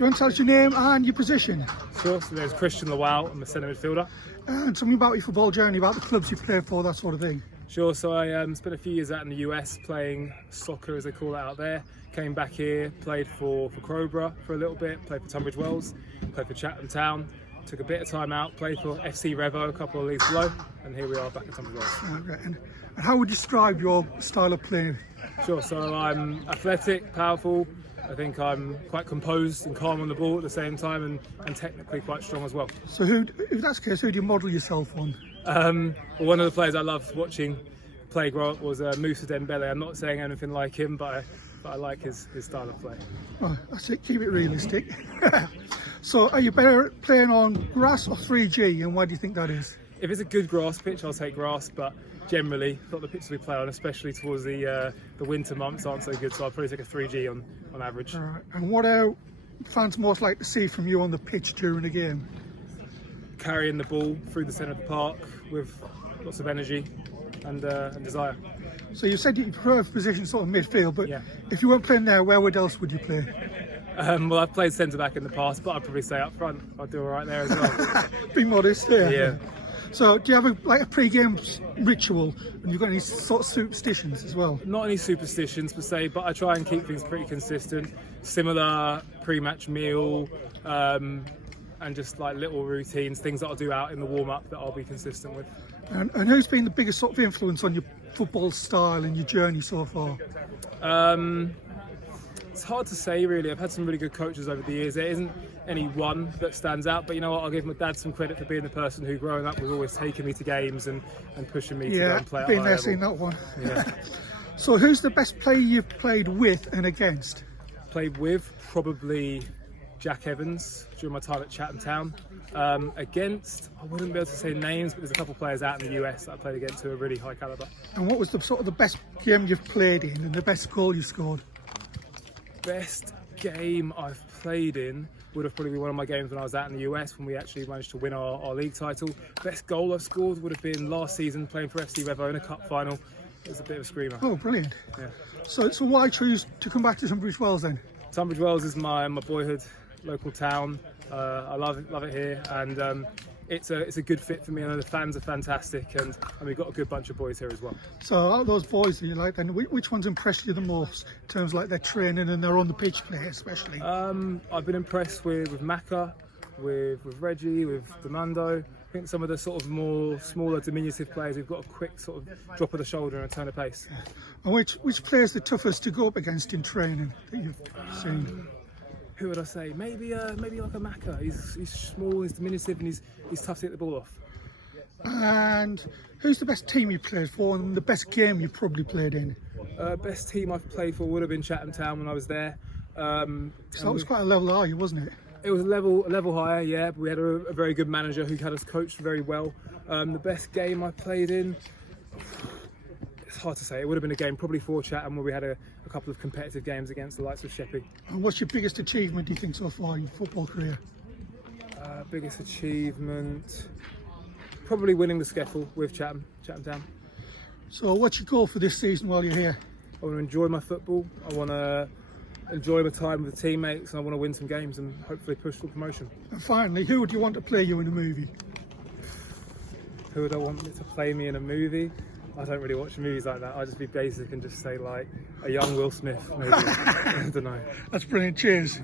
you want to tell us your name and your position? Sure, so there's Christian Lawal, I'm a centre midfielder. And tell me about your football journey, about the clubs you played for, that sort of thing. Sure, so I spent a few years out in the US playing soccer, as they call it out there. Came back here, played for Crowborough for a little bit, played for Tunbridge Wells, played for Chatham Town. Took a bit of time out, played for FC Revo a couple of leagues below, and here we are back at Tunbridge Wells. Right, and how would you describe your style of play? Sure, so I'm athletic, powerful. I think I'm quite composed and calm on the ball at the same time, and technically quite strong as well. So if that's the case, who do you model yourself on? Well, one of the players I loved watching play grow up was Moussa Dembele. I'm not saying anything like him, but I like his style of play. Well, that's it, keep it realistic. So are you better playing on grass or 3G, and why do you think that is? If it's a good grass pitch, I'll take grass, but generally, not the pitches we play on, especially towards the winter months, aren't so good, so I'll probably take a 3G on average. All right. And what are fans most like to see from you on the pitch during a game? Carrying the ball through the centre of the park with lots of energy and desire. So you said you prefer position sort of midfield, but Yeah. if you weren't playing there, where else would you play? Well, I've played centre back in the past, but I'd probably stay up front. I'd do all right there as well. Be modest, yeah. Yeah. So do you have a pre-game ritual, and you've got any sort of superstitions as well? Not any superstitions per se, but I try and keep things pretty consistent. Similar pre-match meal, and just like little routines, things that I'll do out in the warm-up that I'll be consistent with. And who's been the biggest sort of influence on your football style and your journey so far? It's hard to say really. I've had some really good coaches over the years. There isn't any one that stands out, but you know what, I'll give my dad some credit for being the person who growing up was always taking me to games and pushing me to go and play at a been high there, level. seen that one. Yeah. So who's the best player you've played with and against? Played with probably Jack Evans during my time at Chatham Town. Against, I wouldn't be able to say names, but there's a couple of players out in the US that I played against who are really high calibre. And what was the sort of the best game you've played in and the best goal you scored? Best game I've played in would have probably been one of my games when I was out in the US when we actually managed to win our league title. Best goal I've scored would have been last season playing for FC Revo in a cup final. It was a bit of a screamer. Oh, brilliant. Yeah. So why choose to come back to Tunbridge Wells then? Tunbridge Wells is my boyhood local town. I love it here, and it's a good fit for me. I know the fans are fantastic, and we've got a good bunch of boys here as well. So out of those boys that you like, then which ones impressed you the most in terms of like their training and their on the pitch play especially? I've been impressed with Maka, with Reggie, with Demando. I think some of the sort of more smaller, diminutive players who've got a quick sort of drop of the shoulder and a turn of pace. And which player's the toughest to go up against in training that you've seen? Who would I say? Maybe like a Maka. He's small, he's diminutive, and he's tough to get the ball off. And who's the best team you played for and the best game you probably played in? Best team I've played for would have been Chatham Town when I was there. So that was quite a level higher, wasn't it? It was a level higher, yeah, but we had a very good manager who had us coached very well. The best game I played in, it's hard to say. It would have been a game probably for Chatham where we had a couple of competitive games against the likes of Sheppey. And what's your biggest achievement, do you think, so far in your football career? Biggest achievement, probably winning the Skeffel with Chatham Town. So what's your goal for this season while you're here? I want to enjoy my football. I want to enjoy my time with the teammates, and I want to win some games and hopefully push for promotion. And finally, who would you want to play you in a movie? Who would I want to play me in a movie? I don't really watch movies like that. I'd just be basic and just say like a young Will Smith maybe. I don't know. That's brilliant, cheers.